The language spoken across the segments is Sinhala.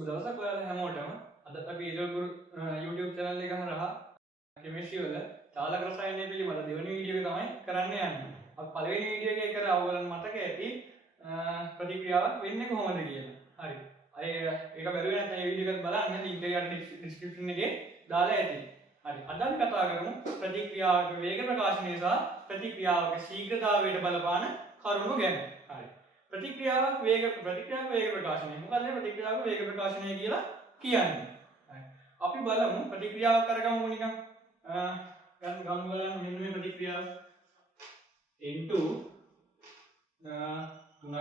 සුබ දවසක් ඔයාලා හැමෝටම. අදත් අපි ඉරල්ගුරු YouTube channel එක හරහා කෙමිස්ට්‍රි වල චාලක රසායනය පිළිබඳ දෙවෙනි වීඩියෝ එක තමයි කරන්න යන්නේ. අපි පළවෙනි වීඩියෝ එකේ කරා ඔයගලන් මතක ඇති ප්‍රතික්‍රියාවක් වෙන්නේ කොහොමද කියලා. හරි. අය ඒක බැලුවේ නැත්නම් මේ වීඩියෝ එකත් බලන්න link එක යට description එකේ දාලා ඇති. හරි. අද අපි කතා කරමු ප්‍රතික්‍රියාවක වේග ප්‍රකාශනය සහ ප්‍රතික්‍රියාවක ශීඝ්‍රතාවයට බලපාන කරුණු ගැන. හරි. ප්‍රතික්‍රියාවක් වේග ප්‍රකාශනය. මොකක්ද ප්‍රතික්‍රියාවක වේග ප්‍රකාශනය කියලා කියන්නේ? හරි. අපි බලමු ප්‍රතික්‍රියාවක් කරගමු නිකන්. ගමු බලන්න මෙන්න මේ ප්‍රතික්‍රියාව. N2 තුනක්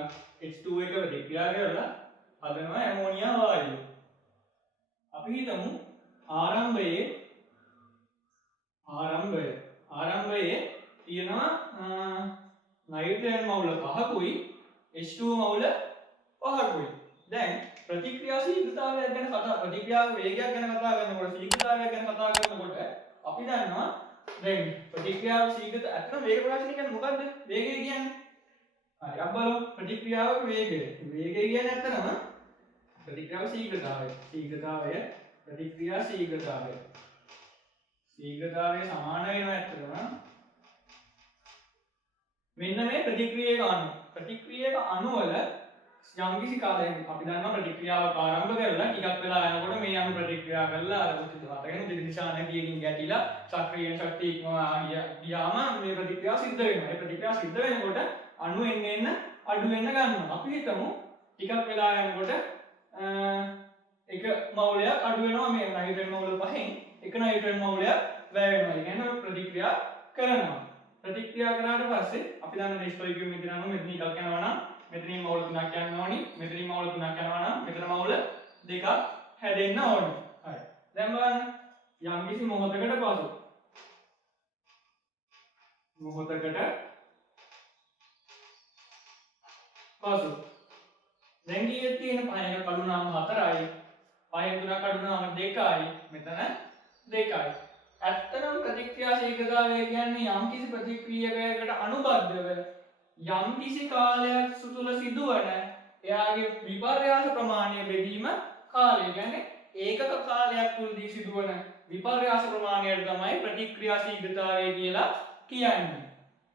H2 එක ප්‍රතික්‍රියා කරලා හදනවා ඇමෝනියා වායුව. අපි හිතමු ආරම්භයේ තියෙනවා නයිට්‍රජන් මවුල 5කුයි H2 මවුල 5කුයි. දැන් ප්‍රතික්‍රියා ශීඝ්‍රතාවය ගැන ප්‍රතික්‍රියා වේගයක් ගැන කතා කරනකොට ශීඝ්‍රතාවය ගැන කතා කරනකොට අපි දන්නවා දැන් ප්‍රතික්‍රියාව ශීඝ්‍රතාව අතන වේග ප්‍රකාශනය කියන්නේ මොකද්ද? වේගය කියන්නේ. හරි අපි බලමු ප්‍රතික්‍රියාවක වේගය. වේගය කියන්නේ අතනම ප්‍රතික්‍රියාව ශීඝ්‍රතාවය. ප්‍රතික්‍රියා ශීඝ්‍රතාවය. ශීඝ්‍රතාවය සමාන වෙනවා අතනම මෙන්න මේ ප්‍රතික්‍රියාවක අණු. ප්‍රතික්‍රියාවක අණු වල යම්කිසි කාලයක අපි දන්නවා ප්‍රතික්‍රියාවක් ආරම්භ කරලා ටිකක් වෙලා යනකොට මේ අණු ප්‍රතික්‍රියා කරලා අර මුචිතවතගෙන දිශා නැතිකින් ගැටිලා සක්‍රීය ශක්තිය ඉක්මවා ගියාම මේ ප්‍රතික්‍රියාව සිද්ධ වෙනවා. මේ ප්‍රතික්‍රියාව සිද්ධ වෙනකොට අණු එන්න අඩු වෙන්න ගන්නවා. අපි හිතමු ටිකක් වෙලා යනකොට එක මවුලයක් අඩු වෙනවා මේ නයිට්‍රජන් මවුල 5න් එක නයිට්‍රජන් මවුලයක් වැය වෙනවා. ඒ කියන්නේ ප්‍රතික්‍රියා කරනවා. ප්‍රතික්‍රියා කරාට පස්සේ අපි දන්න ස්ටොයිකියෝමීටර් අනුව මෙතන එකක් යනවා නම් මෙතනින් මවුල 3ක් යන්න ඕනි. මෙතනින් මවුල 3ක් යනවා නම් මෙතන මවුල 2ක් හැදෙන්න ඕනි. හරි. දැන් බලන්න යම්කිසි මොහොතකට පසු දැන් කීයක් තියෙන 5ක අඩු නම් 4යි 5න් 3ක් අඩු නම් 2යි මෙතන 2යි. ඇත්තටම ප්‍රතික්‍රියා ශීඝ්‍රතාවය කියන්නේ යම්කිසි ප්‍රතික්‍රියකයකට අනුබද්ධව යම්කිසි කාලයක් තුළ සිදුවන එයාගේ විපර්යාස ප්‍රමාණය බෙදීම කාලය. කියන්නේ ඒකක කාලයක් තුලදී සිදුවන විපර්යාස ප්‍රමාණයට තමයි ප්‍රතික්‍රියා ශීඝ්‍රතාවය කියලා කියන්නේ.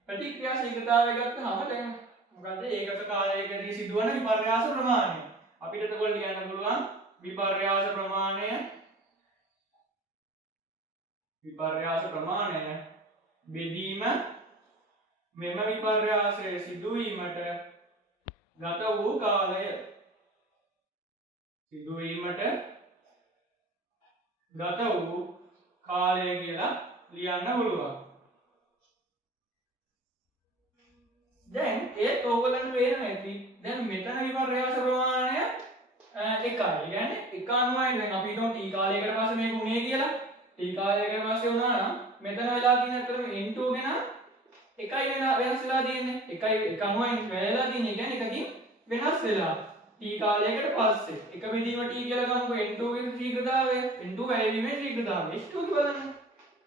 ප්‍රතික්‍රියා ශීඝ්‍රතාවය ගත්තාම දැන් මොකද ඒකක කාලයකදී සිදුවන විපර්යාස ප්‍රමාණය. අපිට එතකොට ලියන්න පුළුවන් විපර්යාස ප්‍රමාණය බෙදීම මෙම විපර්යාසය සිදුවීමට ගත වූ කාලය. කියලා ලියන්න පුළුවන්. දැන් ඒත් ඕගලන්ට පේන ඇති දැන් මෙතන විපර්යාස ප්‍රමාණය 1යි. කියන්නේ 1 අනුවයි. දැන් අපි හිතමු t කාලයකට පස්සේ මේක උනේ කියලා. t කාලයකට පස්සේ වුණා නම් මෙතන වෙලා තියෙන අතරම n2 ගැන 1යි වෙනස් වෙලා තියෙන්නේ. 1 අනුවයි වෙලා තියෙන්නේ. කියන්නේ එකකින් වෙනස් වෙලා. t කාලයකට පස්සේ එක බෙදීම t කියලා ගමුකෝ. n2 ගේ ශීඝ්‍රතාවය n2 වැයවීමේ ශීඝ්‍රතාවය h2 බලන්න.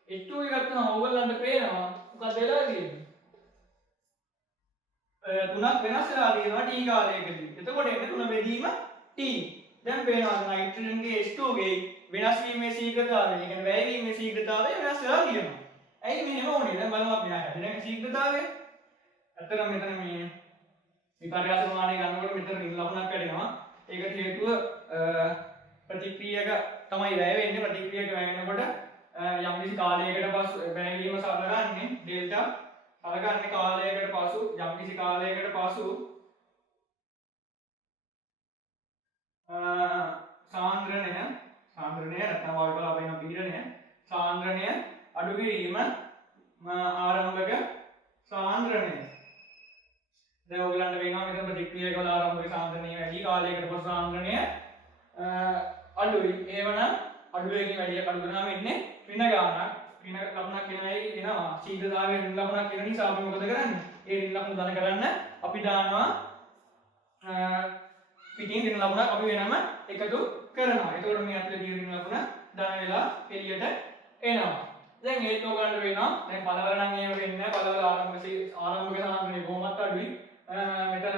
h2 එක ගත්තම ඕගලන්ට පේනවා මොකද වෙලා තියෙන්නේ. 3ක් වෙනස් වෙලා තියෙනවා t කාලයකදී. එතකොට එන්න 3 බෙදීම t. දැන් පේනවා නයිට්‍රජන් ගේ H2 ගේ වෙනස් වීමේ ශීඝ්‍රතාවය. ඒ කියන්නේ වැය වීමේ ශීඝ්‍රතාවය වෙනස් වෙලා තියෙනවා. ඇයි මෙහෙම වුනේ? දැන් බලමු අපි හැදෙන ශීඝ්‍රතාවය. ඇත්තටම මෙතන මේ විපර්යාස ප්‍රමාණය ගන්නකොට මෙතන ඍණ ලකුණක් වැටෙනවා. ඒකට හේතුව ප්‍රතික්‍රියක තමයි වැය වෙන්නේ. ප්‍රතික්‍රියක වැය වෙනකොට යම්කිසි කාලයකට පසු වැය වීම සලකන්නේ ඩෙල්ටා සලකන්නේ කාලයකට පසු යම්කිසි කාලයකට පසු සාන්ද්‍රණය නැත්නම් වායු කලාපයෙන් පීඩනය සාන්ද්‍රණය අඩු කිරීම ආරම්භක සාන්ද්‍රණය. දැන් ඔයගලන්ට වෙනවා මෙතන ප්‍රතික්‍රියාවක වල ආරම්භක සාන්ද්‍රණය වැඩි කාලයකට පසු සාන්ද්‍රණය අඩුයි. ඒවනම් අඩු වේගයෙන් වැඩි අඩු කරාම එන්නේ ඍණ ගානක්. ඍණ ලකුණක් එනවා. ශීඝ්‍රතාවයේ ඍණ ලකුණක් එන නිසා අපි මොකද කරන්නේ? ඒ ඍණ ලකුණ ධන කරන්න අපි දානවා පිටින් ඍණ ලකුණක් අපි වෙනම එකතු කරනවා. එතකොට මේ අතේ තියෙන ඍණ ලකුණ ධන වෙලා එළියට එනවා. දැන් ඒක ඔයගලන්ට වෙනවා. දැන් පළවල නම් එහෙම වෙන්නේ නැහැ. පළවල ආරම්භක සාන්ද්‍රණය කොහොමත් අඩුයි. මෙතන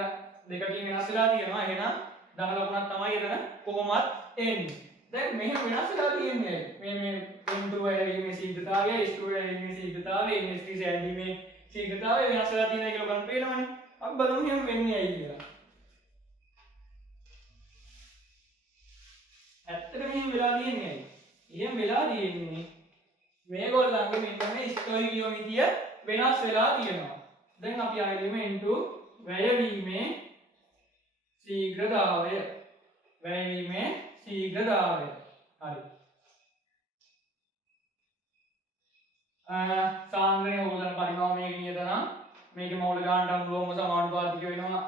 දෙකකින් වෙනස් වෙලා තියෙනවා. එහෙනම් ධන ලකුණක් තමයි එතන කොහොමත් n. දැන් මෙහෙම වෙනස් වෙලා තියෙන්නේ මේ n2 වැයවීමේ ශීඝ්‍රතාවය s2 වැයවීමේ ශීඝ්‍රතාවය ns3 සෑදීමේ ශීඝ්‍රතාවය වෙනස් වෙලා තියෙනවා කියලා බලන්න පේනවනේ. අපි බලමු එහෙම වෙන්නේ ඇයි කියලා. ඇත්තටම එහෙම වෙලා තියෙන්නේ ඇයි? එහෙම වෙලා තියෙන්නේ මේගොල්ලන්ගේ මෙන්න මේ ස්ටොයිකියෝමිතිය වෙනස් වෙලා තියෙනවා. දැන් අපි ආයෙම n2 වැයවීමේ ශීඝ්‍රතාවය වැයවීමේ ශීඝ්‍රතාවය හරි සාන්ද්‍රණය ඕලන පරිමාණයක නියතනම් මේකේ මූල ගානට අනුලෝම සමානුපාතික වෙනවා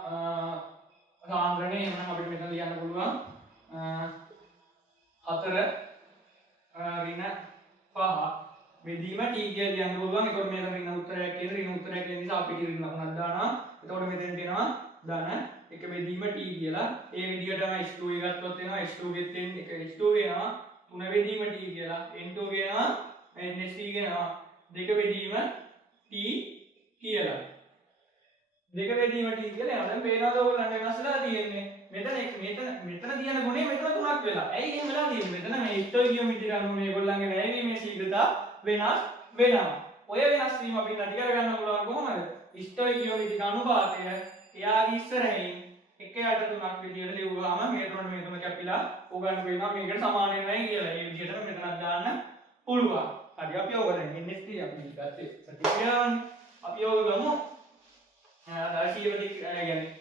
සාන්ද්‍රණය එහෙනම් අපිට මෙතන ලියන්න පුළුවන් 4 ඍණ 5 බෙදීම t කියලා ලියන්න පුළුවන්. ඒකෝට මේක ඍණ උත්තරයක් කියන ඍණ උත්තරයක් කියන නිසා අපි ඍණ ලකුණක් දානවා. එතකොට මෙතෙන් තියෙනවා ධන එක බෙදීම t කියලා. ඒ විදිහටම h2 එක ගත්තොත් එනවා h2 ගෙත් n එක h2 වෙනවා 3 බෙදීම t කියලා. n2 වෙනවා ns3 වෙනවා 2 බෙදීම t කියලා. 2 බෙදීම t කියලා යනවා. දැන් පේනවාද ඔයගොල්ලන්ට වෙනස් වෙලා තියෙන්නේ. මෙතන තියෙන ගුණය මෙතන තුනක් වෙලා. ඇයි එහෙම වෙලා තියෙන්නේ? මෙතන මේ ස්ටොයිකියෝමිතියට අනුව මේගොල්ලන්ගේ වැයවීමේ ශීඝ්‍රතාව වෙනස් වෙනවා. ඔය වෙනස් වීම අපි නැති කරගන්න පුළුවන් කොහොමද? ස්ටොයිකියෝමිතික අනුපාතය එයාගේ ඉස්සරහින් 1/3ක් විදියට ලියුවාම මේ තුන කැපිලා ඕගන්න වෙනවා මේකට සමාන වෙනයි කියලා. ඒ විදිහටම මෙතනක් දාන්න පුළුවන්. හරි අපි ඕක දැන් ns3 අපි ගත්තේ ප්‍රතික්‍රියාවනේ. අපි ඕක ගමු. දාශීය ප්‍රතික්‍රියාව කියන්නේ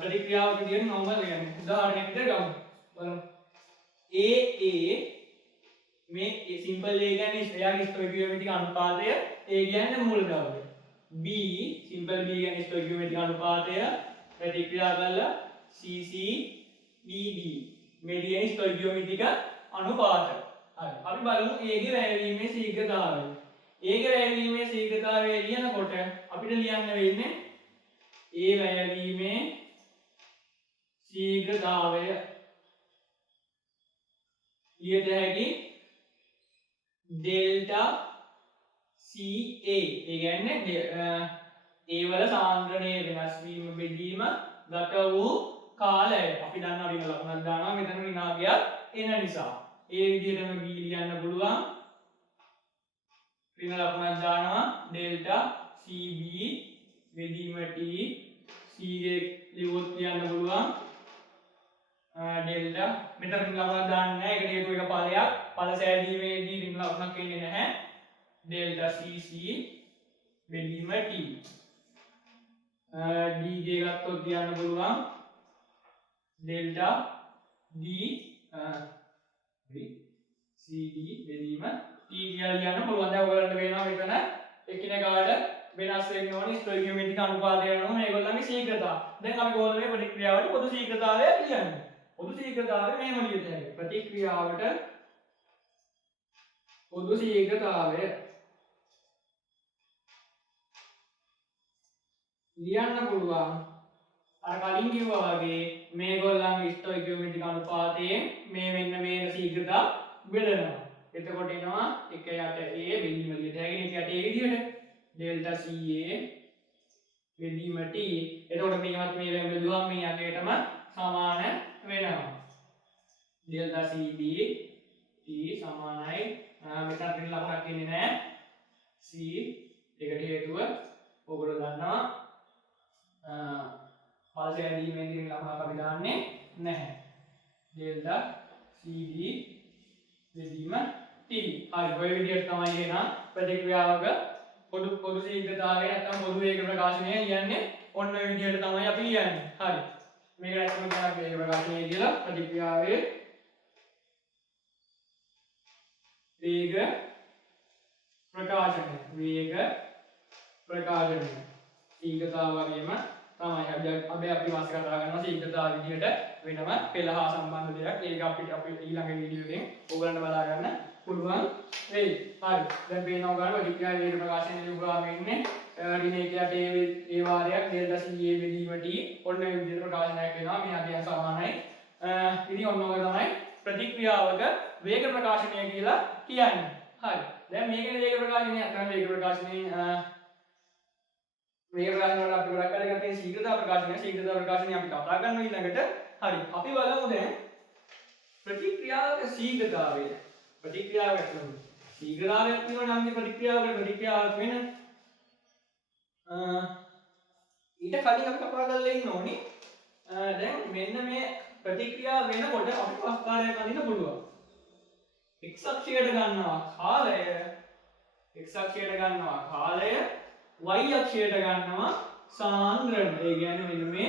ප්‍රතික්‍රියාව විදියට normal කියන්නේ උදාහරණයක් විදියට ගමු. බලමු. a මේ සිම්පල් a කියන්නේ එයාගේ ස්ටොයිකියෝමිතික අනුපාතය a කියන්නේ මූල ද්‍රව්‍ය. b සිම්පල් b කියන්නේ ස්ටොයිකියෝමිතික අනුපාතය ප්‍රතික්‍රියා කරලා cc dd මේ තියෙන ස්ටොයිකියෝමිතික අනුපාත. හරි. අපි බලමු a ගේ වැයවීමේ ශීඝ්‍රතාවය. a ගේ වැයවීමේ ශීඝ්‍රතාවය ලියනකොට අපිට ලියන්න වෙන්නේ a වැයවීමේ ශීඝ්‍රතාවය ලියත හැකි ඩෙල්ටා ca. ඒ කියන්නේ a වල සාන්ද්‍රණයේ වෙනස් වීම බෙදීම ගත වූ කාලය. අපි දන්නවා ඍණ ලකුණක් දානවා මෙතන විනාඩියක් එන නිසා. ඒ විදිහටම b ලියන්න පුළුවන්. ඍණ ලකුණක් දානවා ඩෙල්ටා cb බෙදීම t c ගේ ලියුවොත් ලියන්න පුළුවන් ඩෙල්ටා මෙතන ඍණ ලකුණක් දාන්නේ නැහැ. ඒකට හේතුව එක ඵලයක්. ඵල සෑදීමේදී ඍණ ලකුණක් එන්නේ නැහැ. ඩෙල්ටා cc බෙදීම t d ගේ ගත්තොත් ලියන්න පුළුවන් ඩෙල්ටා d cd බෙදීම t කියලා ලියන්න පුළුවන්. දැන් ඔයගලන්ට වෙනවා මෙතන එකිනෙකාට වෙනස් වෙන්න ඕනේ ස්ටොයිකියෝමිතික අනුපාතය වෙනවා මේගොල්ලන්ගේ ශීඝ්‍රතාව. දැන් අපි කොහොමද මේ ප්‍රතික්‍රියාවට පොදු ශීඝ්‍රතාවය ලියන්නේ? පොදු ශීඝ්‍රතාවය මෙහෙම ලියත හැකියි. ප්‍රතික්‍රියාවට පොදු ශීඝ්‍රතාවය ලියන්න පුළුවන් අර කලින් කිව්වා වගේ මේගොල්ලන්ගේ ස්ටොයිකියෝමිතික අනුපාතයෙන් මේ වෙන්න මේන ශීඝ්‍රතාව බෙදනවා. එතකොට එනවා 1 යට a බෙදීම ලියත හැකි 1 යට a විදිහට ඩෙල්ටා ca බෙදීම t. එතකොට මේවත් මේ වෙන බෙදුවම මේ යකේටම සමාන වෙනවා. ඩෙල්ටා cb t සමානයි මෙතන ඍණ ලකුණක් ඉන්නේ නැහැ. c ඒකට හේතුව ඔයගොල්ලෝ දන්නවා ඵල සෑදීමේදී ඍණ ලකුණක් අපි දාන්නේ නැහැ. ඩෙල්ටා cb බෙදීම t. හරි ඔය විදිහට තමයි එන ප්‍රතික්‍රියාවක පොදු ශීඝ්‍රතාවය නැත්නම් පොදු වේග ප්‍රකාශනය ලියන්නේ ඔන්න ඔය විදිහට තමයි අපි ලියන්නේ. හරි. මේක ඇත්තම කියනවා වේග ප්‍රකාශනය කියලා ප්‍රතික්‍රියාවේ වේග ප්‍රකාශනය ශීඝ්‍රතාව වගේම තමයි අපි වාස්ත කතා කරනවා ශීඝ්‍රතාව විදිහට වෙනම පෙළ හා සම්බන්ධ දෙයක්. ඒක අපිට ඊළඟ වීඩියෝ එකෙන් ඕගලන්ට බලා ගන්න පුළුවන් වෙයි. හරි. දැන් පේනවා ගන්න ප්‍රතික්‍රියාවේ වේග ප්‍රකාශනය ලියුවාම ඉන්නේ ඍණ 1 යට ඒ වාරයක් ඩෙල්ටා ca බෙදීම t ඔන්න මේ විදිහට ප්‍රකාශනයක් වෙනවා. මේ අධ්‍යයන සමානයි. ඉතින් ඔන්න ඔය තමයි ප්‍රතික්‍රියාවක වේග ප්‍රකාශනය කියලා කියන්නේ. හරි. දැන් මේකේ වේග ප්‍රකාශනය අතන වේග ප්‍රකාශනයේ වේග ප්‍රකාශනය වල අපි ගොඩක් අරගෙන තියෙන ශීඝ්‍රතා ප්‍රකාශනය අපි කතා කරනවා ඊළඟට. හරි. අපි බලමු දැන් ප්‍රතික්‍රියාවක ශීඝ්‍රතාවය ප්‍රතික්‍රියාවක් වෙනවා. ශීඝ්‍රතාවයක් තියෙනවා නම් ප්‍රතික්‍රියාවක් වෙන ඊට කලින් අපි කතා කරලා ඉන්න ඕනේ. දැන් මෙන්න මේ ප්‍රතික්‍රියාව වෙනකොට අපිට ආකාරයක් අඳින්න පුළුවන්. x අක්ෂයට ගන්නවා කාලය y අක්ෂයට ගන්නවා සාන්ද්‍රණය. ඒ කියන්නේ මෙන්න මේ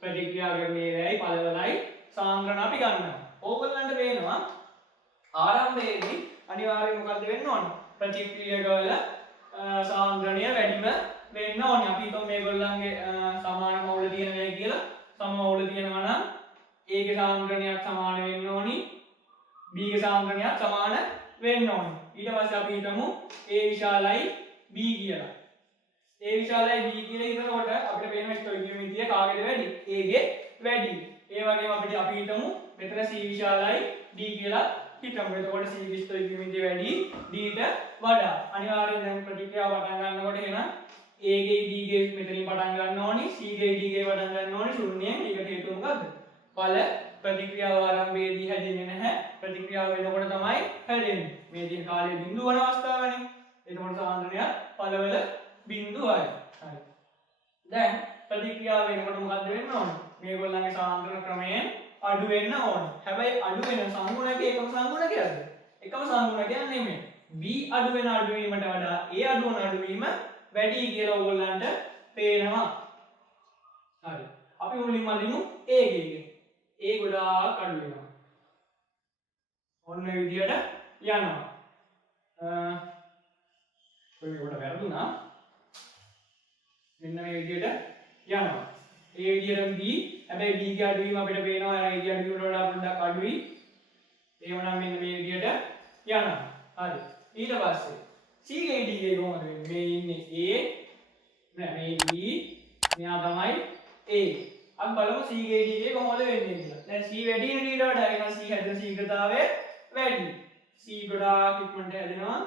ප්‍රතික්‍රියාවකේ වේගයයි පළවලයි සාන්ද්‍රණ අපි ගන්නවා. ඕගොල්ලන්ට පේනවා ආරම්භයේදී අනිවාර්යයෙන් මොකද්ද වෙන්න ඕන? ප්‍රතික්‍රියාවල සාන්ද්‍රණය වැඩිම වෙන්න ඕනේ. අපි හිතමු මේගොල්ලන්ගේ සමාන මවුල තියෙන වේගය කියලා. සම මවුල තියෙනවා නම් A ගේ සාන්ද්‍රණයක් සමාන වෙන්න ඕනි B ගේ සාන්ද්‍රණයක් සමාන වෙන්න ඕනි. ඊට පස්සේ අපි හිතමු A විශාලයි B කියලා. A විශාලයි B කියලා ඉතනකොට අපිට පේනවා ස්ටොයිකියෝමීටරය කාගේද වැඩි? A ගේ වැඩි. ඒ වගේම අපි හිතමු මෙතන C විශාලයි D කියලා හිතමු. එතකොට C ගේ ස්ටොයිකියෝමීටරය වැඩි D ට වඩා. අනිවාර්යෙන් දැන් ප්‍රතික්‍රියාව පටන් ගන්නකොට එහෙනම් A ගේ D ගේ මෙතනින් පටන් ගන්න ඕනි. C ගේ D ගේ පටන් ගන්න ඕනි ශූන්‍යයෙන්. ඒකට හේතුව මොකද්ද? ඵල ප්‍රතික්‍රියාව ආරම්භයේදී හැදෙන්නේ නැහැ. ප්‍රතික්‍රියාව වෙනකොට තමයි හැදෙන්නේ. මේ දින කාලයේ බිඳුව වන අවස්ථාවනේ. එතකොට සාන්ද්‍රණය ඵලවල බිඳුවයි. හරි. දැන් ප්‍රතික්‍රියාව වෙනකොට මොකද්ද වෙන්න ඕන? මේගොල්ලන්ගේ සාන්ද්‍රණ ක්‍රමයෙන් අඩු වෙන්න ඕන. හැබැයි අඩු වෙන සංගුණකයේ එකම සංගුණකයක්ද? එකම සංගුණකයක් නෙමෙයි. B අඩු වෙන අඩුවීමට වඩා A අඩු වෙන අඩුවීම වැඩි කියලා ඕගොල්ලන්ට පේනවා. හරි. අපි මුලින්ම අදිමු A ගේ. A ගොඩාක් අඩු වෙනවා. ඔන්න මේ විදියට යනවා. කොයි කොට වැරදුනා? මෙන්න මේ විදියට යනවා. ඒ විදියට B හැබැයි B ගේ අඩුවීම අපිට පේනවා A ගේ අඩුවීමට වඩා පොඩ්ඩක් අඩුයි. එහෙමනම් මෙන්න මේ විදියට යනවා. හරි. ඊට පස්සේ C ගේ D ගේ කොහොමද වෙන්නේ? මේ ඉන්නේ A නෑ මේ B මෙයා තමයි A. අපි බලමු C ගේ D ගේ කොහොමද වෙන්නේ කියලා. දැන් C වැඩි වෙන D ට වඩා එහෙනම් C හැදෙන ශීඝ්‍රතාවය වැඩි. C ගොඩාක් ඉක්මනට හැදෙනවා.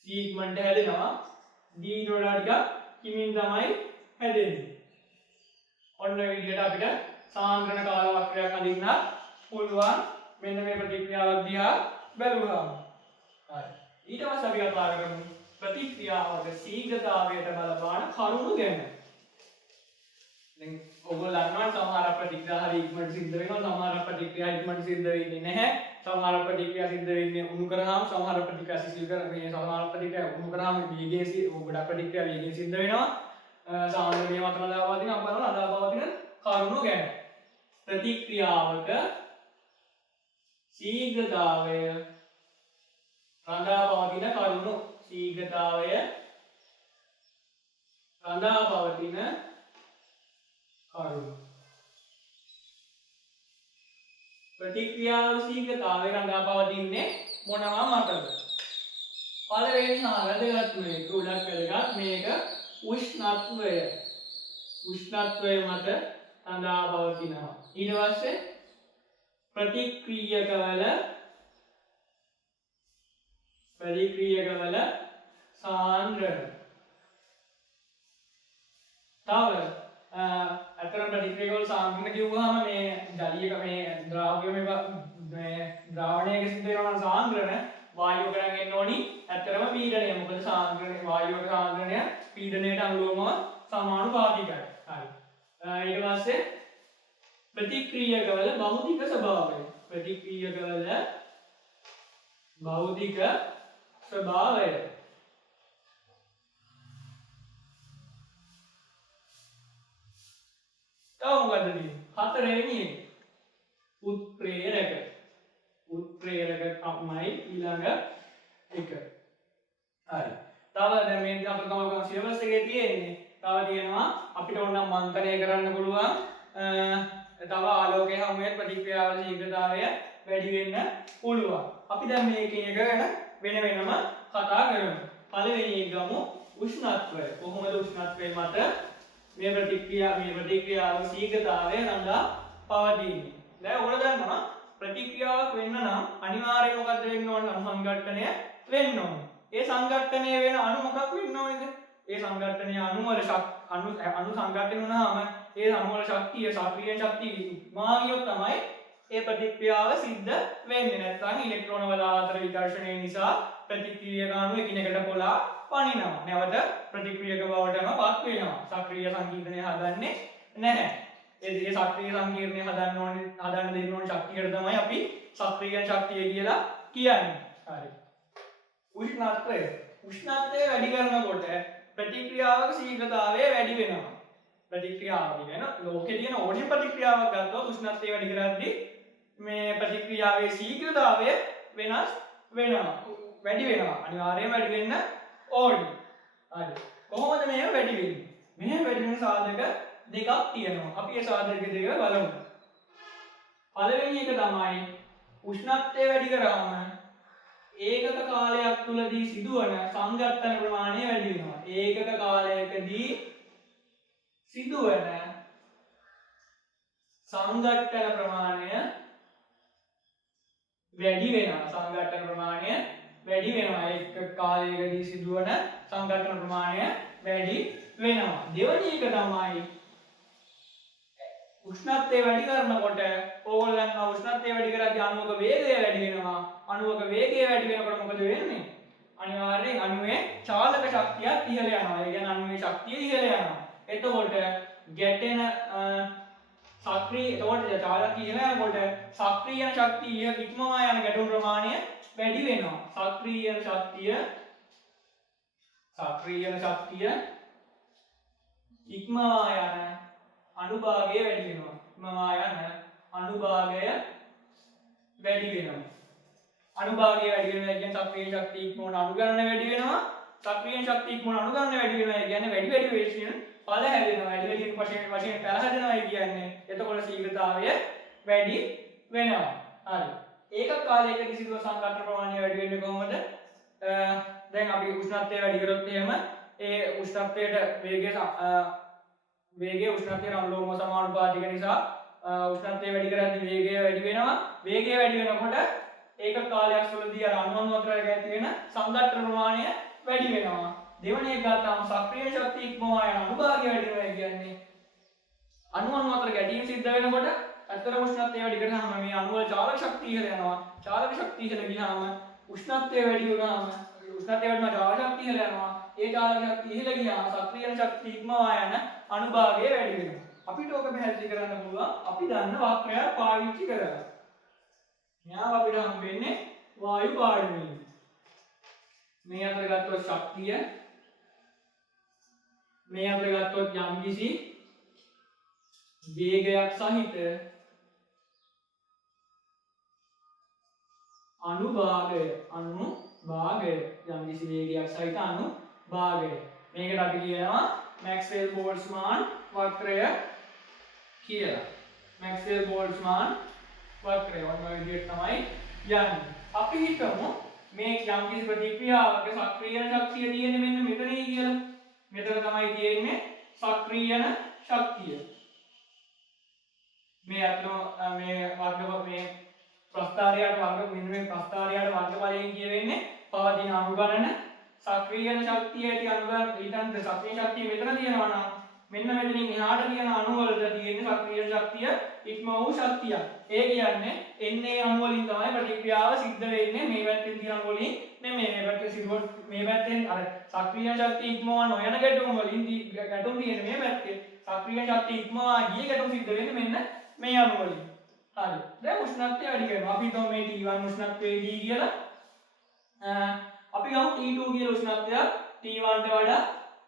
C ඉක්මනට හැදෙනවා. D ට වඩා ටිකක් කිමින් තමයි හැදෙන්නේ. ඔන්න ඔය විදිහට අපිට සාන්ද්‍රණ කාල වක්‍රයක් අඳින්න පුළුවන්. මෙන්න මේ ප්‍රතික්‍රියාවක් දිහා බැලුවාම. හරි. ඊට පස්සේ අපි කතා කරමු ප්‍රතික්‍රියාවක ශීඝ්‍රතාවයට බලපාන කරුණු ගැන. දැන් ඔයගොල්ලෝ දන්නවා සමහර ප්‍රතික්‍රියා හරි ඉක්මනට සිද්ධ වෙනවා, සමහර ප්‍රතික්‍රියා ඉක්මනට සිද්ධ වෙන්නේ නැහැ. සමහර ප්‍රතික්‍රියා සිද්ධ වෙන්නේ උණු කරාම, සමහර ප්‍රතික්‍රියා සිසිල් කරන්නේ, සමහර ප්‍රතික්‍රියා උණු කරාම වේගයෙන් ගොඩක් ප්‍රතික්‍රියා වේගයෙන් සිද්ධ වෙනවා. සාමාන්‍ය මතන දාපවතින අපරණ අදාපවතින කරුණු ගැන. ප්‍රතික්‍රියාවක ශීඝ්‍රතාවය රඳා පවතින කරුණු. ශීඝ්‍රතාවය රඳා පවතින කරුණු. ප්‍රතික්‍රියාව ශීඝ්‍රතාවය රඳා පවතින්නේ මොනවා මතද? පළවෙනි හා වැදගත් මේක උඩක් වැදගත් මේක උෂ්ණත්වය. උෂ්ණත්වය මත රඳා පවතිනවා. ඊට පස්සේ ප්‍රතික්‍රියකවල සාන්ද්‍රණය. තව අතර ප්‍රතික්‍රියකවල සාන්ද්‍රණය කිව්වහම මේ ජලීය මේ ද්‍රාව්‍ය මේ ද්‍රාවණයක සිද්ධ වෙනවා නම් සාන්ද්‍රණය වායුවක නම් එන්න ඕනි ඇත්තටම පීඩනය. මොකද සාන්ද්‍රණය වායුවක සාන්ද්‍රණය පීඩනයට අනුලෝමව සමානුපාතිකයි. හරි. ඊට පස්සේ ප්‍රතික්‍රියකවල භෞතික ස්වභාවය. ප්‍රතික්‍රියකවල භෞතික ස්වභාවය. තව මොකද තියෙන්නේ? හතරවෙනි එක. උත්ප්‍රේරක. උත්ප්‍රේරක තමයි ඊළඟ එක. හරි. තව දැන් මේ අපේ ගමක සිලබස් එකේ තියෙන්නේ. තව තියෙනවා අපිට ඕනම් මන්ත්‍රණය කරන්න පුළුවන්. තව ආලෝකයේ හැමෝම ප්‍රතික්‍රියාවල ශීඝ්‍රතාවය වැඩි වෙන්න පුළුවන්. අපි දැන් මේකේ එක ගැන වෙන වෙනම කතා කරමු. පළවෙනි එක ගමු උෂ්ණත්වය. කොහොමද උෂ්ණත්වය මත මේ ප්‍රතික්‍රියාව ශීඝ්‍රතාවය රඳා පවතින්නේ? දැන් ඔයාලා දන්නවා ප්‍රතික්‍රියාවක් වෙන්න නම් අනිවාර්යයෙන් මොකද්ද වෙන්න ඕන? අණු සංඝට්ටනය වෙන්න ඕන. ඒ සංඝට්ටනය වෙන අණු මොකක් වෙන්න ඕනේද? ඒ සංඝට්ටනයේ අණු වල අණු සංඝට්ටන වුණාම ඒ අණු වල ශක්තිය සක්‍රීය ශක්තිය මාගියොත් තමයි ඒ ප්‍රතික්‍රියාව සිද්ධ වෙන්නේ නැත්නම් ඉලෙක්ට්‍රෝන වල අතර විකර්ෂණය නිසා ප්‍රතික්‍රියක අණු එකිනෙකට පොලා පනිනවා. නැවත ප්‍රතික්‍රියක බවටම පත් වෙනවා. සක්‍රීය සංකීර්ණය හදන්නේ නැහැ. ඒ සක්‍රීය සංකීර්ණය හදන්න දෙන්න ඕන ශක්තියට තමයි අපි සක්‍රීය ශක්තිය කියලා කියන්නේ. හරි. උෂ්ණත්වය වැඩි කරනකොට ප්‍රතික්‍රියාවක ශීඝ්‍රතාවය වැඩි වෙනවා. ප්‍රතික්‍රියාව කියන්නේ ලෝකේ තියෙන ඕනෑම ප්‍රතික්‍රියාවක් ගත්තොත් උෂ්ණත්වය වැඩි කරද්දී මේ ප්‍රතික්‍රියාවේ ශීඝ්‍රතාවය වෙනස් වෙනවා. වැඩි වෙනවා. අනිවාර්යයෙන්ම වැඩි වෙන්න ඕනේ. හරි. කොහොමද මේක වැඩි වෙන්නේ? මෙහෙම වැඩි වෙන සාධක දෙකක් තියෙනවා. අපි ඒ සාධක දෙක බලමු. පළවෙනි එක තමයි උෂ්ණත්වය වැඩි කරාම ඒකක කාලයක් තුලදී සිදුවන සංඝට්ටන ප්‍රමාණය වැඩි වෙනවා. ඒකක කාලයකදී සිදුවන සංඝට්ටන ප්‍රමාණය වැඩි වෙනවා. සංඝට්ටන ප්‍රමාණය වැඩි වෙනවා. ඒකක කාලයකදී සිදුවන සංඝට්ටන ප්‍රමාණය වැඩි වෙනවා. දෙවෙනි එක තමයි උෂ්ණත්වය වැඩි කරනකොට ඕගොල්ලන් උෂ්ණත්වය වැඩි කරද්දී අණුවක වේගය වැඩි වෙනවා. අණුවක වේගය වැඩි වෙනකොට මොකද වෙන්නේ? අනිවාර්යෙන් අණුවේ චාලක ශක්තියත් ඉහළ යනවා. ඒ කියන්නේ අණුවේ ශක්තිය ඉහළ යනවා. එතකොට ගැටෙන එතකොට චාලක ඉහළ යනකොට සක්‍රීය ශක්තිය ඉක්මවා යන ගැටුම් ප්‍රමාණය වැඩි වෙනවා. සක්‍රීය ශක්තිය ඉක්මවා යන අනුභාගය වැඩි වෙනවා. ඉක්මවා යන අනුභාගය වැඩි වෙනවා. අනුභාගය වැඩි වෙනවා කියන්නේ සක්‍රීය ශක්තිය ඉක්මවන අනුගණන වැඩි වෙනවා. සක්‍රීය ශක්තිය ඉක්මවන අනුගණන වැඩි වෙනවා කියන්නේ වැඩි වේශයෙන් ඵල හැදෙනවා. වැඩි වේශයෙන් වශයෙන් ඵල හැදෙනවා කියන්නේ එතකොට ශීඝ්‍රතාවය වැඩි වෙනවා. හරි. ඒක කාලයකදී සිදුව සංඝට්ටන ප්‍රමාණය වැඩි වෙන්නේ කොහොමද? දැන් අපි උෂ්ණත්වය වැඩි කරොත් එහෙම ඒ උෂ්ණත්වයට වේගය උෂ්ණත්වයට අනුලෝම සමානුපාතික නිසා උෂ්ණත්වය වැඩි කරද්දී වේගය වැඩි වෙනවා. වේගය වැඩි වෙනකොට ඒක කාලයක් තුළදී අර අණු අතර ඇති වෙන සංඝට්ටන ප්‍රමාණය වැඩි වෙනවා. දෙවෙනි එක ගත්තාම සක්‍රීය ශක්තිය ඉක්මවා යන අනුභාගය වැඩි වෙනවා කියන්නේ අණු අතර ගැටීම් සිද්ධ වෙනකොට අතර උෂ්ණත්වය වැඩි කරාම මේ අණු වල චාලක ශක්තිය ඉහළ යනවා. චාලක ශක්තිය ඉහළ ගියාම උෂ්ණත්වය වැඩි වුණාම උෂ්ණත්වය වැඩි වුණාම චාලක ශක්තිය ඉහළ යනවා. ඒ චාලක ශක්තිය ඉහළ ගියාම සක්‍රීය ශක්තිය ඉක්මවා යන අනුභාගය වැඩි වෙනවා. අපිට ඕක පැහැදිලි කරන්න පුළුවන් අපි දන්න වක්‍රය පාවිච්චි කරලා. මෙයාව අපිට හම්බෙන්නේ වායු පාඩුවේ. මේ අතර ගත්තොත් ශක්තිය මේ අතර ගත්තොත් යම්කිසි වේගයක් සහිත අනුභාගය යම්කිසි වේගයක් සහිත අනුභාගය. මේකට අපි කියනවා මැක්ස්වෙල් බෝල්ට්ස්මාන් වක්‍රය කියලා. මැක්ස්වෙල් බෝල්ට්ස්මාන් වක්‍රය ඔන්න ඔය විදිහට තමයි යන්නේ. අපි හිතමු මේ යම්කිසි ප්‍රතික්‍රියාවක සක්‍රීය ශක්තිය තියෙන්නේ මෙන්න මෙතනයි කියලා. මෙතන තමයි තියෙන්නේ සක්‍රීය ශක්තිය. මේ අතන මේ ප්‍රස්ථාරයට වර්ගඵලයෙන් කියවෙන්නේ පවතින අනුගණන සක්‍රීය ශක්තිය ඇති අනුගණන ඊටත් සක්‍රීය ශක්තිය මෙතන තියෙනවා නම් මෙන්න මෙතනින් එහාට තියෙන අණු වලට තියෙන සක්‍රීය ශක්තිය ඉක්ම වූ ශක්තිය. ඒ කියන්නේ එන්නේ අණු වලින් තමයි ප්‍රතික්‍රියාව සිද්ධ වෙන්නේ. මේ පැත්තෙන් තියෙන අණු වලින් නෙමෙයි මේ පැත්තේ සිදුවන මේ පැත්තෙන් අර සක්‍රීය ශක්තිය ඉක්මවා නොයන ගැටුම් වලින් ගැටුම් තියෙන මේ පැත්තේ සක්‍රීය ශක්තිය ඉක්මවා ගිය ගැටුම් සිද්ධ වෙන්නේ මෙන්න මේ අණු වලින්. හරි. දැන් උෂ්ණත්වය වැඩි කරනවා. අපි හිතමු මේ T1 උෂ්ණත්වයේදී කියලා අපි ගමු T2 කියලා උෂ්ණත්වය T1 ට වඩා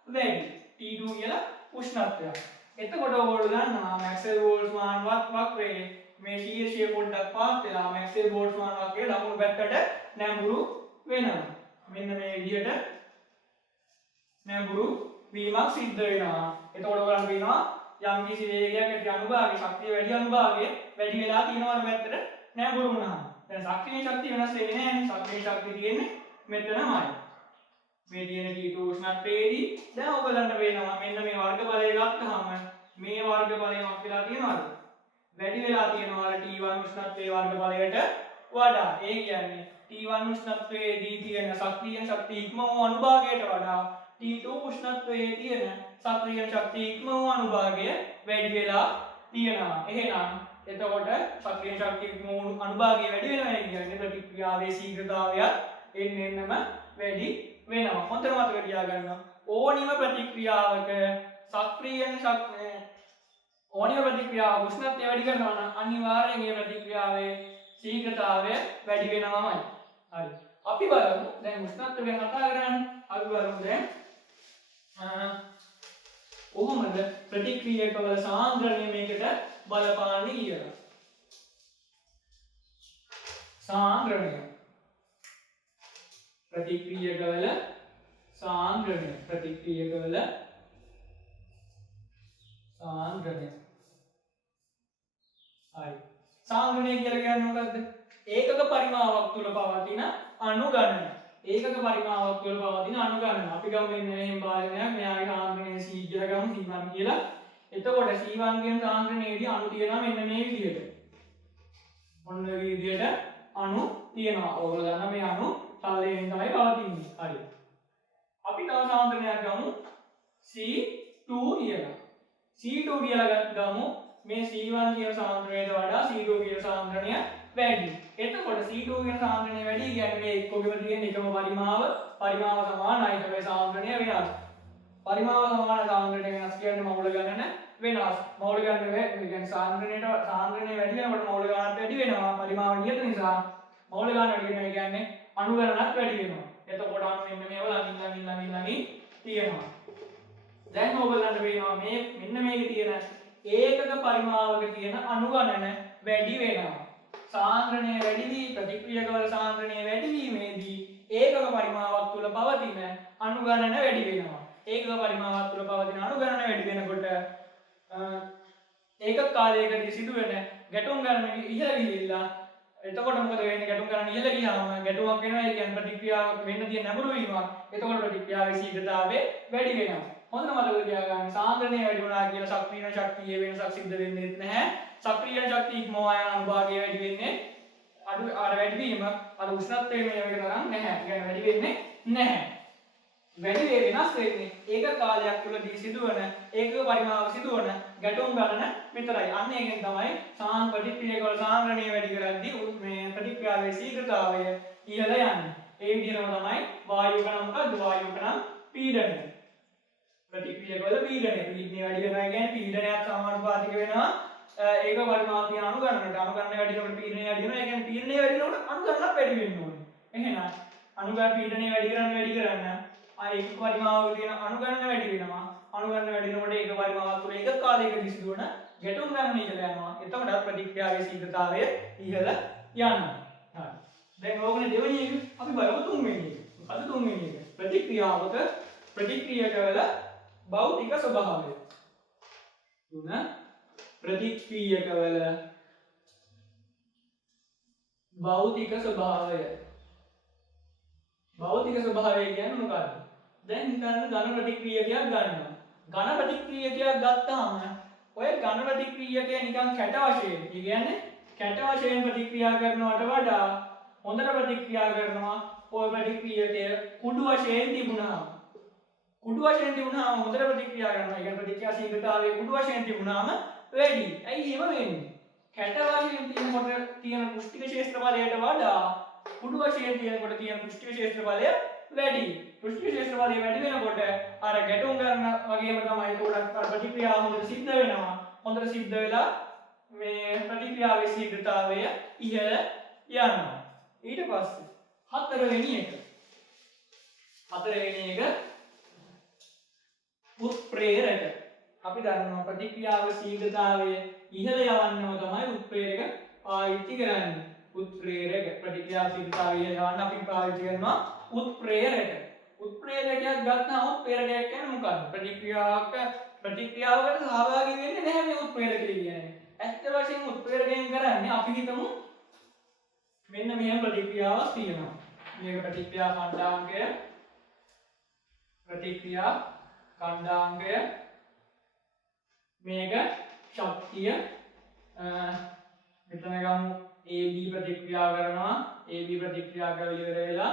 වැඩි. T2 කියලා උෂ්ණත්වය. එතකොට ඔයගොල්ලෝ දන්නවා මැක්ස්වෙල් බෝල්ට්ස්මාන් වක්‍රයේ මේ ශීර්ෂය පොඩ්ඩක් පාත් වෙලා මැක්ස්වෙල් බෝල්ට්ස්මාන් වක්‍රයේ ලකුණු පැත්තට නැඹුරු වෙනවා. මෙන්න මේ විදිහට නැඹුරු වීමක් සිද්ධ වෙනවා. එතකොට ඔයගොල්ලෝ කියනවා යම්කිසි වේගයක් ඇති අනුභාගයේ ශක්තිය වැඩි අනුභාගයේ වැඩි වෙලා තියෙනවා පැත්තට නැඹුරු වුණාම. දැන් සක්‍රීය ශක්තිය වෙනස් වෙන්නේ නැහැ. සක්‍රීය ශක්තිය තියෙන්නේ මෙතනමයි. මේ තියෙන T2 උෂ්ණත්වයේදී දැන් ඔයගලන්ට පේනවා මෙන්න මේ වර්ගඵලය ගත්තාම මේ වර්ගඵලය මොකක් වෙලා තියෙනවද? වැඩි වෙලා තියෙනවා අර T1 උෂ්ණත්වයේ වර්ගඵලයට වඩා. ඒ කියන්නේ T1 උෂ්ණත්වයේදී තියෙන සක්‍රීය ශක්තිය ඉක්ම වූ අනුභාගයට වඩා T2 උෂ්ණත්වයේ තියෙන සක්‍රීය ශක්තිය ඉක්ම වූ අනුභාගය වැඩි වෙලා තියෙනවා. එහෙනම් එතකොට සක්‍රීය ශක්තිය අනුභාගය වැඩි වෙනවා. ඒ කියන්නේ ප්‍රතික්‍රියාවේ ශීඝ්‍රතාවය එන්නම වැඩි වෙනවා. හොඳට මතක තියාගන්න. ඕනිම ප්‍රතික්‍රියාවක සක්‍රීය ශක්තිය ඕනිම ප්‍රතික්‍රියාව උෂ්ණත්වය වැඩි කරනවා නම් අනිවාර්යෙන් මේ ප්‍රතික්‍රියාවේ ශීඝ්‍රතාවය වැඩි වෙනවාමයි. හරි. අපි බලමු දැන් උෂ්ණත්වය ගැන කතා කරන්නේ. අපි බලමු දැන් කොහොමද ප්‍රතික්‍රියකවල සාන්ද්‍රණය මේකට බලපාන්නේ කියලා. සාන්ද්‍රණය ප්‍රතික්‍රියකවල සාන්ද්‍රණය ප්‍රතික්‍රියකවල සාන්ද්‍රණය. හරි. සාන්ද්‍රණය කියලා කියන්නේ මොකද්ද? ඒකක පරිමාවක් තුල පවතින අණු ගණන. ඒකක පරිමාවක් තුල පවතින අණු ගණන. අපි ගමු මෙන්න මෙහෙම භාජනයක්. මෙයාගේ සාන්ද්‍රණය C කියලා ගමු C1 කියලා. එතකොට C1 කියන සාන්ද්‍රණයේදී අණු තියෙනවා මෙන්න මේ විදිහට. ඔන්න මේ විදිහට අණු තියෙනවා. ඕගොල්ලෝ දන්නා මේ අණු තලයෙන් තමයි පවතින්නේ. හරි. අපි තව සාන්ද්‍රණයක් ගමු C2 කියලා. C2 කියලා ගමු මේ C1 කියන සාන්ද්‍රණයට වඩා C2 කියන සාන්ද්‍රණය වැඩි. එතකොට C2 කියන සාන්ද්‍රණය වැඩි කියන්නේ මේ එක්කෝගෙම තියෙන එකම පරිමාව සමානයි. හැබැයි සාන්ද්‍රණය වෙනස්. පරිමාව සමාන සාන්ද්‍රණය වෙනස් කියන්නේ මවුල ගණන වෙනස්. මවුල ගණන කියන්නේ සාන්ද්‍රණය වැඩි වෙනකොට මවුල ගණනත් වැඩි වෙනවා. පරිමාව නියත නිසා මවුල ගණන වැඩි වෙනවා කියන්නේ අණු ගණනත් වැඩි වෙනවා. එතකොට අණු මෙන්න මේව ළඟින් තියෙනවා. දැන් ඔයගොල්ලන්ට පේනවා මේ මෙන්න මේකේ තියෙන ඒකක පරිමාවක තියෙන අණු ගණන වැඩි වෙනවා. සාන්ද්‍රණය වැඩි වී ප්‍රතික්‍රියකවල සාන්ද්‍රණය වැඩි වීමේදී ඒකක පරිමාවක් තුල පවතින අණු ගණන වැඩි වෙනවා. ඒකක පරිමාවක් තුල පවතින අණු ගණන වැඩි වෙනකොට ඒකක කාලයකදී සිදුවෙන ගැටුම් ගණන ඉහළ ගිහිල්ලා එතකොට මොකද වෙන්නේ? ගැටුම් ගණන ඉහළ ගියාම ගැටුමක් වෙනවා. ඒ කියන්නේ ප්‍රතික්‍රියාවක් වෙන්න තියෙන නැඹුරු වීමක්. එතකොට ප්‍රතික්‍රියාවේ ශීඝ්‍රතාවය වැඩි වෙනවා. හොඳට මතක තියාගන්න. සාන්ද්‍රණය වැඩි වුණා කියලා සක්‍රීය ශක්තියේ වෙනසක් සිද්ධ වෙන්නේ නැහැ. සක්‍රීය ශක්තිය ඉක්මවා යන අනුභාගය වැඩි වෙන්නේ අර වැඩි වීම අර උෂ්ණත්වයේ මේක තරම් නැහැ. ඒ කියන්නේ වැඩි වෙන්නේ නැහැ. වැඩි වෙනස් වෙන්නේ ඒක කාලයක් තුළදී සිදුවන ඒකක පරිමාව සිදුවන ගැටුම් ගණන විතරයි. අන්න ඒකෙන් තමයි ප්‍රතික්‍රියකවල සාන්ද්‍රණය වැඩි කරද්දී මේ ප්‍රතික්‍රියාවේ ශීඝ්‍රතාවය ඉහළ යන්නේ. ඒ විදිහටම තමයි වායුවක නම් මොකද්ද? වායුවක නම් පීඩනය. ප්‍රතික්‍රියකවල පීඩනය වැඩි වෙනවා කියන්නේ පීඩනයක් සමානුපාතික වෙනවා ඒක පරිමාව තියෙන අණු ගණනට. අණු ගණන වැඩි වෙනකොට පීඩනය වැඩි වෙනවා. ඒ කියන්නේ පීඩනය වැඩි වෙනකොට අණු ගණනක් වැඩි වෙන්න ඕනේ. එහෙනම් අණු ගණන පීඩනය වැඩි කරන්න ඒක පරිමාවක තියෙන අණු ගණන වැඩි වෙනවා. අණු ගණන වැඩි වෙනකොට ඒක පරිමාවක් තුළ එක කාලයකදී සිදුවන ගැටුම් ගණන ඉහළ යනවා. එතකොට ප්‍රතික්‍රියාවේ ශීඝ්‍රතාවය ඉහළ යනවා. හරි. දැන් ඕකනේ දෙවෙනි එක. අපි බලමු තුන්වෙනි එක. මොකද තුන්වෙනි එක? ප්‍රතික්‍රියාවක ප්‍රතික්‍රියකවල භෞතික ස්වභාවය. තුන ප්‍රතික්‍රියකවල භෞතික ස්වභාවය. භෞතික ස්වභාවය කියන්නේ මොකක්ද? දැන් හිතන්න ඝන ප්‍රතික්‍රියකයක් ගන්නවා. ඝන ප්‍රතික්‍රියකයක් ගත්තාම ඔය ඝන ප්‍රතික්‍රියකය නිකන් කැට වශයෙන්, ඒ කියන්නේ කැට වශයෙන් ප්‍රතික්‍රියා කරනවට වඩා හොඳට ප්‍රතික්‍රියා කරනවා ඔය ප්‍රතික්‍රියකය කුඩු වශයෙන් තිබුණාම. කුඩු වශයෙන් තිබුණාම හොඳට ප්‍රතික්‍රියා කරනවා. ඒ කියන්නේ ප්‍රතික්‍රියා ශීඝ්‍රතාවය කුඩු වශයෙන් තිබුණාම වැඩි. ඇයි එහෙම වෙන්නේ? කැට වශයෙන් තියෙනකොට තියෙන පුෂ්ටික ක්ෂේත්‍රඵලයට වඩා කුඩු වශයෙන් තියෙනකොට තියෙන පුෂ්ටික ක්ෂේත්‍රඵලය වැඩි. පුෂ්ටික ක්ෂේත්‍රඵලය වැඩි වෙනකොට අර ගැටුම් ගන්න වගේම තමයි උඩට ප්‍රතික්‍රියාව හොඳට සිද්ධ වෙනවා. හොඳට සිද්ධ වෙලා මේ ප්‍රතික්‍රියාවේ ශීඝ්‍රතාවය ඉහළ යනවා. ඊට පස්සේ හතරවෙනි එක උත්ප්‍රේරක. අපි දන්නවා ප්‍රතික්‍රියාව ශීඝ්‍රතාවය ඉහළ යවන්නම තමයි උත්ප්‍රේරක පාවිච්චි කරන්නේ. උත්ප්‍රේරක ප්‍රතික්‍රියා ශීඝ්‍රතාවය ඉහළ යවන්න අපි පාවිච්චි කරනවා උත්ප්‍රේරක. උත්ප්‍රේරකයක් ගත්තාම උත්ප්‍රේරකයක් කියන්නේ මොකක්ද? ප්‍රතික්‍රියාවකට සහභාගී වෙන්නේ නැහැ මේ උත්ප්‍රේරකය කියන්නේ. ඇත්ත වශයෙන්ම උත්ප්‍රේරකයෙන් කරන්නේ අපි හිතමු මෙන්න මෙහෙම ප්‍රතික්‍රියාවක් තියෙනවා. මේක ප්‍රතික්‍රියා ඛණ්ඩාංගය මේක ශක්තිය මෙතන ගමු AB ප්‍රතික්‍රියා කරනවා. AB ප්‍රතික්‍රියා කරලා ඉවර වෙලා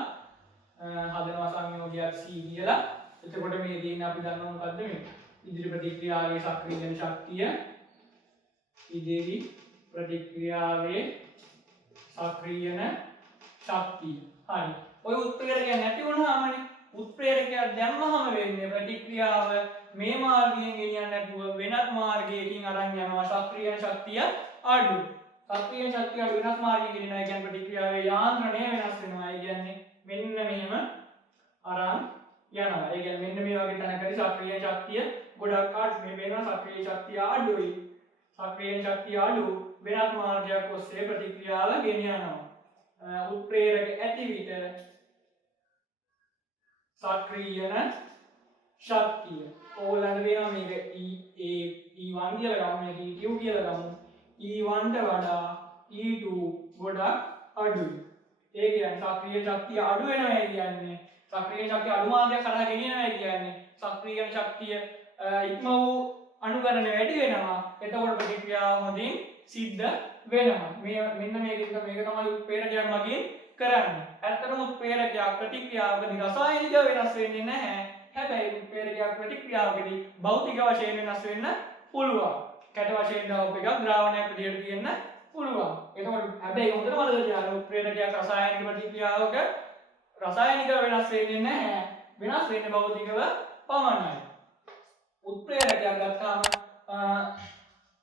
හදනවා සංයෝගයක් C කියලා. එතකොට මේ තියෙන අපි දන්නවා මොකද්ද මේ? ඉදිරි ප්‍රතික්‍රියාවේ සක්‍රීය ශක්තිය ඉදිරි ප්‍රතික්‍රියාවේ සක්‍රියන ශක්තිය. හරි. ඔය උත්ප්‍රේරකයක් නැති වුණාමනේ උත්ප්‍රේරකයක් දැම්මහම වෙන්නේ ප්‍රතික්‍රියාව මේ මාර්ගයෙන් ගෙනියන්න නැතුව වෙනත් මාර්ගයකින් අරන් යනවා සක්‍රියන ශක්තිය අඩු. සක්‍රියන ශක්තිය අඩු වෙනස් මාර්ගයකින් ගෙනියනවා කියන්නේ ප්‍රතික්‍රියාවේ යාන්ත්‍රණය වෙනස් වෙනවා. ඒ කියන්නේ මෙන්න මෙහෙම අරන් යනවා. ඒ කියන්නේ මෙන්න මේ වගේ තැනකදී සක්‍රිය ශක්තිය ගොඩක් අඩු. මේ වෙනවා සක්‍රිය ශක්තිය අඩුයි. සක්‍රිය ශක්තිය අඩු වෙනත් මාර්ගයක් ඔස්සේ ප්‍රතික්‍රියාව ගෙනියනවා. උත්ප්‍රේරක ඇති විට සක්‍රියන ශක්තිය ඕලන්ට වෙනවා මේක E1 කියලා ගමු මේක E2 කියලා ගමු. E1ට වඩා E2 ගොඩක් අඩුයි. ඒ කියන්නේ සක්‍රිය ශක්තිය අඩු වෙනවා කියන්නේ සක්‍රිය ශක්තිය අඩු මාර්ගයක් කරා ගෙනියනවා කියන්නේ සක්‍රිය ශක්තිය ඉක්ම වූ අනුගණන වැඩි වෙනවා. එතකොට ප්‍රතික්‍රියාව හොඳින් සිද්ධ වෙනවා. මෙන්න මේක තමයි උත්ප්‍රේරකයක් මගින් කරන්නේ. ඇත්තටම උත්ප්‍රේරකයක් ප්‍රතික්‍රියාවකදී රසායනික වෙනස් වෙන්නේ නැහැ. හැබැයි උත්ප්‍රේරකයක් ප්‍රතික්‍රියාවකදී භෞතික වශයෙන් වෙනස් වෙන්න පුළුවන්. කැට වශයෙන් දාපු එකක් ද්‍රාවණයක් විදිහට තියෙන්න පුළුවන්. එතකොට හැබැයි හොඳට මතක තියාගන්න උත්ප්‍රේරකයක් රසායනික ප්‍රතික්‍රියාවක රසායනික වෙනස් වෙන්නේ නැහැ. වෙනස් වෙන්නේ භෞතිකව පමණයි. උත්ප්‍රේරකයක් ගත්තාම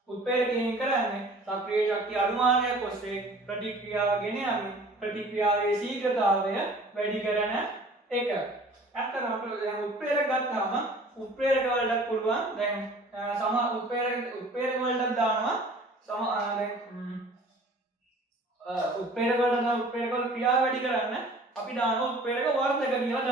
උත්ප්‍රේරකයෙන් කරන්නේ සක්‍රිය ශක්තිය අනුමානයක් ඔස්සේ ප්‍රතික්‍රියාව ගෙන යමින් ප්‍රතික්‍රියාවේ ශීඝ්‍රතාවය වැඩි කරන එක. ඇත්තටම අපිට දැන් උත්ප්‍රේරක ගත්තාම උත්ප්‍රේරක වලට පුළුවන් දැන් උත්ප්‍රේරක වලට දානවා උත්ප්‍රේරක වල ක්‍රියාව වැඩි කරන්න අපි දානවා උත්ප්‍රේරක වර්ධක කියලා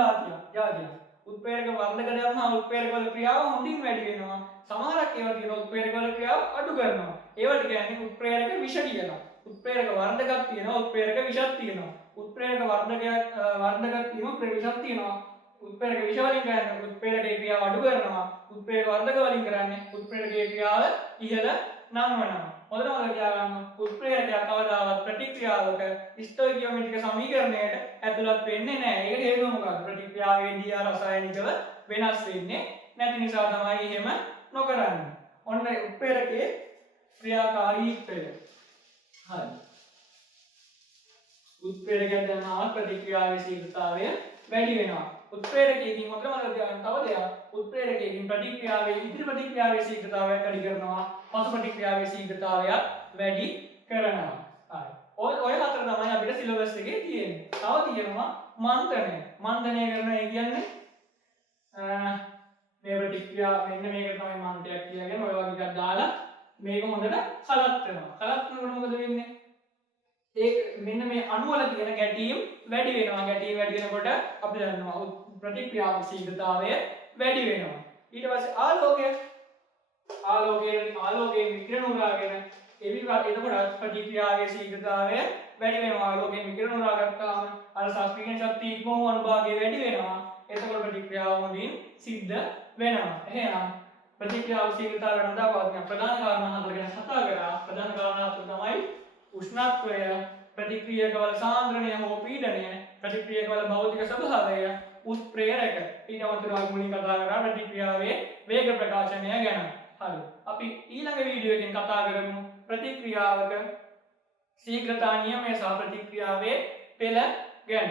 දාතියක්. උත්ප්‍රේරක වර්ධක දැම්මම උත්ප්‍රේරක වල ක්‍රියාව හොඳින් වැඩි වෙනවා. සමහරක් ඒවා තියෙනවා උත්ප්‍රේරක වල ක්‍රියාව අඩු කරනවා. ඒවට කියන්නේ උත්ප්‍රේරක විෂ කියලා. උත්ප්‍රේරක වර්ධකයක් තියෙනවා උත්ප්‍රේරක විෂක් තියෙනවා. උත්ප්‍රේරක වර්ධකයක් තියෙනවා විෂක් තියෙනවා. උත්ප්‍රේරක විෂ වලින් කරන්නේ උත්ප්‍රේරකයේ ක්‍රියාව අඩු කරනවා. උත්ප්‍රේරක වර්ධක වලින් කරන්නේ උත්ප්‍රේරකයේ ක්‍රියාව ඉහළ නංවනවා. හොඳට මතක තියාගන්න උත්ප්‍රේරකයක් කවදාවත් ප්‍රතික්‍රියාවක ස්ටොයිකියෝමෙට්‍රික සමීකරණයට ඇතුළත් වෙන්නේ නැහැ. ඒකට හේතුව මොකක්ද? ප්‍රතික්‍රියාවේදී රසායනිකව වෙනස් වෙන්නේ නැති නිසා තමයි එහෙම නොකරන්නේ. ඔන්න උත්ප්‍රේරකයේ ක්‍රියාකාරීත්වය. හරි. උත්ප්‍රේරකයක් දැම්මම ප්‍රතික්‍රියාවේ ශීඝ්‍රතාවය වැඩි වෙනවා. උත්ප්‍රේරකයකින් හොඳට මතක තියාගන්න තව දෙයක්. උත්ප්‍රේරකයකින් ප්‍රතික්‍රියාවේ ඉදිරි ප්‍රතික්‍රියාවේ ශීඝ්‍රතාවය වැඩි කරනවා. පසු ප්‍රතික්‍රියාවේ ශීඝ්‍රතාවය වැඩි කරනවා. හරි. ඔය හතර තමයි අපිට සිලබස් එකේ තියෙන්නේ. තව තියෙනවා මන්දනය. මන්දනය කරන ඒ කියන්නේ මේ ප්‍රතික්‍රියාව මෙන්න මේක තමයි මන්තයක් කියලාගෙන ඔය වගේ එකක් දාලා මේක හොඳට කලත්වනවා. කලත්වනකොට මොකද වෙන්නේ? ඒක මෙන්න මේ අණු වල තියෙන ගැටීම් වැඩි වෙනවා. ගැටීම් වැඩි වෙනකොට අපි දන්නවා ප්‍රතික්‍රියාව ශීඝ්‍රතාවය වැඩි වෙනවා. ඊට පස්සේ ආලෝකයෙන් විකිරණ උරාගෙන එතකොට ප්‍රතික්‍රියාවේ ශීඝ්‍රතාවය වැඩි වෙනවා. ආලෝකයෙන් විකිරණ උරා ගත්තාම අර සක්‍රිය ශක්තිය ඉක්ම වූ අනුභාගය වැඩි වෙනවා. එතකොට ප්‍රතික්‍රියාව හොඳින් සිද්ධ වෙනවා. එහෙනම් ප්‍රතික්‍රියාව ශීඝ්‍රතාවය නදාපවතින ප්‍රධාන කාරණා හතර ගැන කතා කරා. ප්‍රධාන කාරණා හතර තමයි උෂ්ණත්වය, ප්‍රතික්‍රියකවල සාන්ද්‍රණය හෝ පීඩනය, ප්‍රතික්‍රියකවල භෞතික ස්වභාවය, උත්ප්‍රේරක. ඊට අමතරව මුලින් කතා කරා ප්‍රතික්‍රියාවේ වේග ප්‍රකාශනය ගැන. හරි. අපි ඊළඟ වීඩියෝ එකෙන් කතා කරමු ප්‍රතික්‍රියාවක ශීඝ්‍රතා නියමය සහ ප්‍රතික්‍රියාවේ පෙළ ගැන.